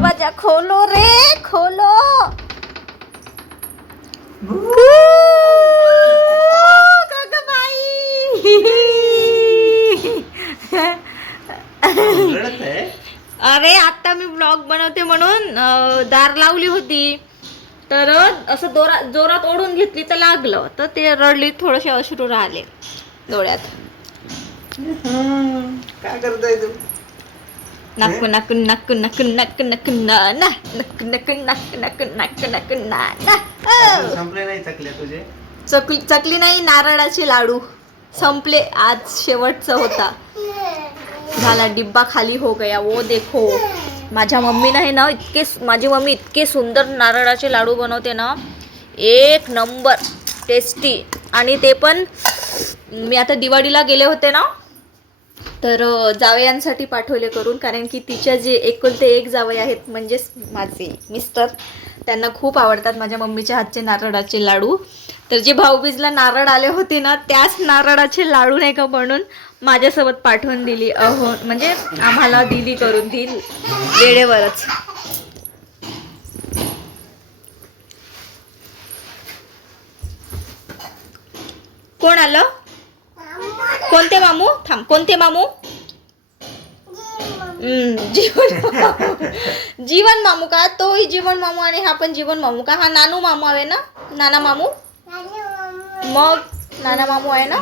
दरवाजा खोलो रे खोलो. अरे आता मी ब्लॉग बनवते म्हणून दार लावली होती. तर असं दोरा जोरात ओढून घेतली तर लागलं. तर ते रडली थोडेसे अश्रू राहिले डोळ्यात. काय करताय तू नक नक नक नक नक नक ना ना नक नक नक नक नक नक ना ना अजून संपले नाही चकल्या तुझे? चकली चकली नाही नारळाचे लाडू. संपले आज शेवटचा होता. झाला डिब्बा खाली हो गया वो देखो. माझ्या मम्मीनं हे ना इतके माझी मम्मी इतके सुंदर नारळाचे लाडू बनवते ना. एक नंबर टेस्टी आणि ते पण मी आता दिवाळीला गेले होते ना तर जावयांसाठी पाठवले करून कारण की तिच्या जे एकुलते एक जावई आहेत म्हणजेच माझे मिस्टर त्यांना खूप आवडतात माझ्या मम्मीच्या हातचे नारळाचे लाडू. तर जे भाऊबीजला नारळ आले होते ना त्याच नारळाचे लाडू नाही का बनून माझ्यासोबत पाठवून दिली अहो म्हणजे आम्हाला दिली करून ती वेळेवरच. कोण आलं? कोणते मामू? थांब कोणते मामू? जीवन मामू. जीवन मामू का? तोही जीवन मामू आणि हा पण जीवन मामू का? हा नानू मामू आहे ना? नाना मामू? मग नाना मामू आहे ना?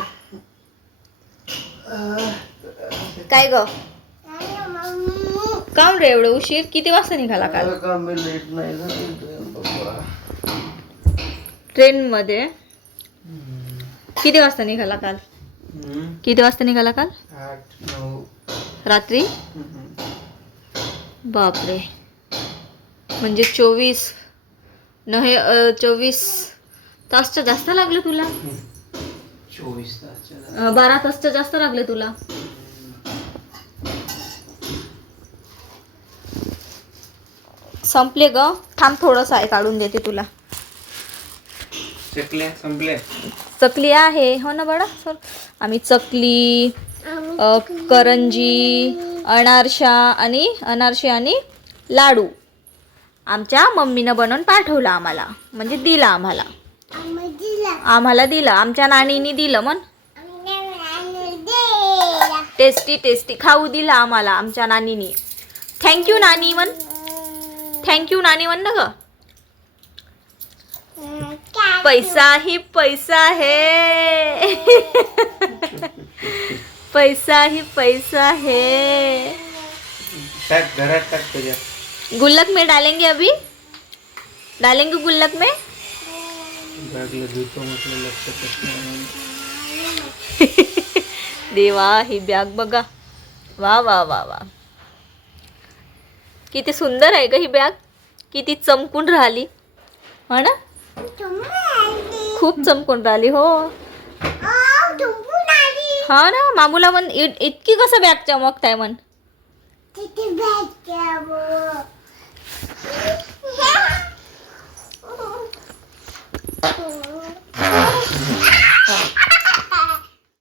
काय ग? काऊन रे एवढं उशीर? किती वाजता निघाला काल? काम ट्रेन मध्ये किती वाजता निघाला काल? किती वाजता निघाला काल? रात्री? बापरे. म्हणजे चोवीस न हे चोवीस तासचं जास्त लागलं तुला? चोवीस तासच्या अ, बारा तासचं जास्त लागलं तुला? संपले ग. थांब थोडंसं आहे काढून देते तुला. संपल्या चकली आहे. हो ना बडा सर. आम्ही चकली करंजी अनारशा आणि अनारसे आणि लाडू आमच्या मम्मीनं बनवून पाठवलं आम्हाला. म्हणजे दिलं आम्हाला. आम्हाला दिलं. आमच्या नानीनी दिलं म्हण. Tasty tasty. खाऊ दिलं आम्हाला आमच्या नानीनी. थँक्यू नानी म्हण. थँक्यू नानी म्हण ना ग. पैसा ही पैसा है. पैसा ही पैसा है. टाक घरात टाक तुझ्या गुल्लक में डालेंगे अभी? डालेंगे गुल्लक में? बॅगला धुतो म्हटलं लक्षातच नाही. देवा ही बॅग बघा. वा वा वा वा. किती सुंदर आहे ग ही बॅग. किती चमकून राहिली. हो ना? खूप चमकून राहिली हो. हा ना मामूला म्हण इत- इतकी कसं बॅग चमकताय म्हण.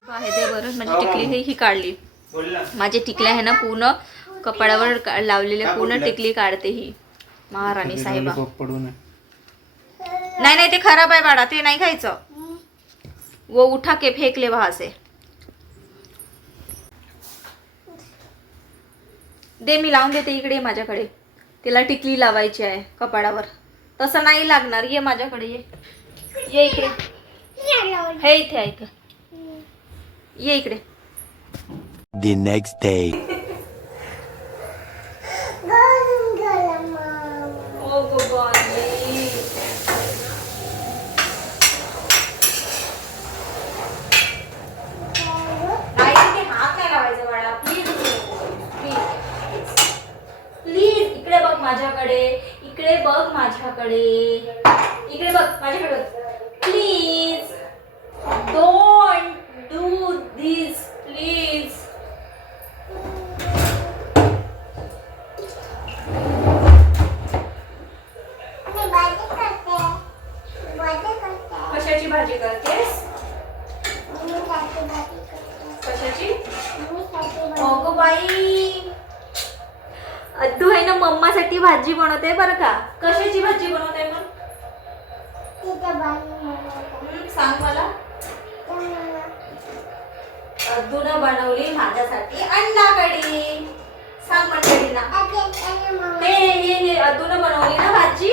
आहे ते बरं माझी टिकली ही- ही काढली. बोल ना माझे टिकल्या आहे ना पूर्ण कपाळावर लावलेल्या पूर्ण टिकली काढते ही. महाराणी साहेबा. पडू नये. नाही नाही ते खराब आहे बाळा ते नाही खायचं. वो उठा के फेकले वहां से. दे मी लावून देते इकडे माझ्याकडे. तिला टिकली लावायची आहे कपाळावर. तसं नाही लागणार ये माझ्याकडे ये. ये इकडे. हे इथे आहे इथे ये इकडे. The next day. नाही तिथे हात नाही लावायचा बाळा प्लीज प्लीज प्लीज इकडे बघ माझ्याकडे इकडे बघ माझ्याकडे. इकडे बघ माझ्याकडे बघ. Please don't do this please कशाची भाजी करतेस? कशाची? अगं बाई. अद्दू आहे ना मम्मासाठी भाजी बनवते बरं का? कशाची भाजी बनवते मग? सांग मला. अद्दूनं बनवली माझ्यासाठी अंडा कढी सांग मंडळींना. हे हे अदून बनवली ना भाजी?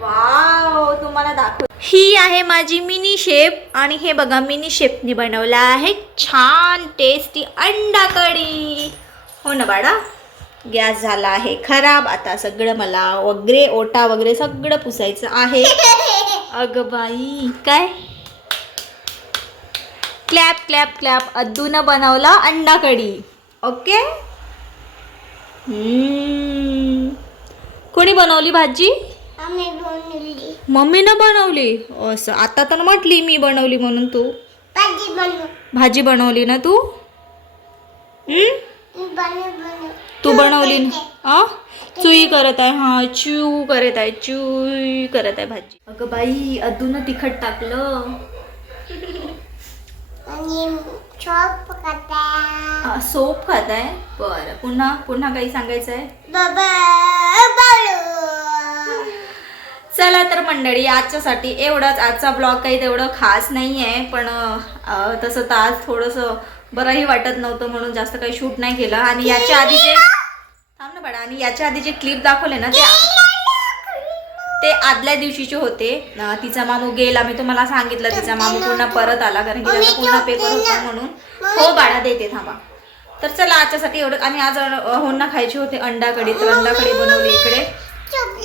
वाव तुम्हाला दाखव. ही आहे माझी मिनी शेप आणि हे बघा मिनी शेपनी बनवला आहे. छान टेस्टी अंडा कढी हो ना बाळा? गॅस झाला आहे. खराब. आता सगळं मला वगैरे ओटा वगैरे सगळं पुसायचं आहे. अगं बाई काय? Clap clap clap. अद्दूनं बनवला अंडा कढी ओके? हम्म. कोणी बनवली भाजी? मम्मीनं बनवली? असं. आता तर म्हटली मी बनवली म्हणून तू. भाजी बनवली ना तू? हम्म? तू बनवली चुई करत आहे. हा चू करत आहे. चुई करत आहे भाजी. अगं बाई अदून तिखट टाकलं. सोप खात आहे बरं पुन्हा पुन्हा काही सांगायचं आहे चला तर मंडळी आजच्यासाठी एवढंच आजचा ब्लॉग काही तेवढं खास नाही आहे पण तसं तर आज थोडंसं बरंही वाटत नव्हतं म्हणून जास्त काही शूट नाही केलं. आणि याच्या आधी जे थांब ना बाळा आणि याच्या आधी जे क्लिप दाखवले ना ते ते आदल्या दिवशीचे होते. तिचा मामू गेला मी तुम्हाला सांगितलं तिचा मामू पुन्हा परत आला कारण की त्याचा पुन्हा पेपर होता म्हणून. हो बाळा देते थांबा. तर चला आजच्यासाठी एवढं आणि आज होणं खायचे खायची होते अंडा कढी तर अंडा कढी बनवली इकडे.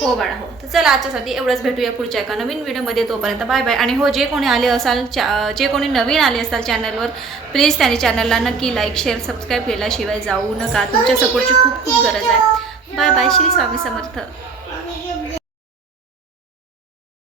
हो बाळा हो. तर चला आजच्यासाठी एवढंच भेटूया पुढच्या एका नवीन व्हिडिओमध्ये. तोपर्यंत बाय बाय आणि हो जे कोणी आले असाल चा जे कोणी नवीन आले असाल चॅनलवर प्लीज त्यांनी चॅनलला नक्की लाईक शेअर सबस्क्राईब केल्याशिवाय जाऊ नका. तुमच्या सपोर्टची खूप खूप गरज आहे. Bye bye Shri Swami Samarth.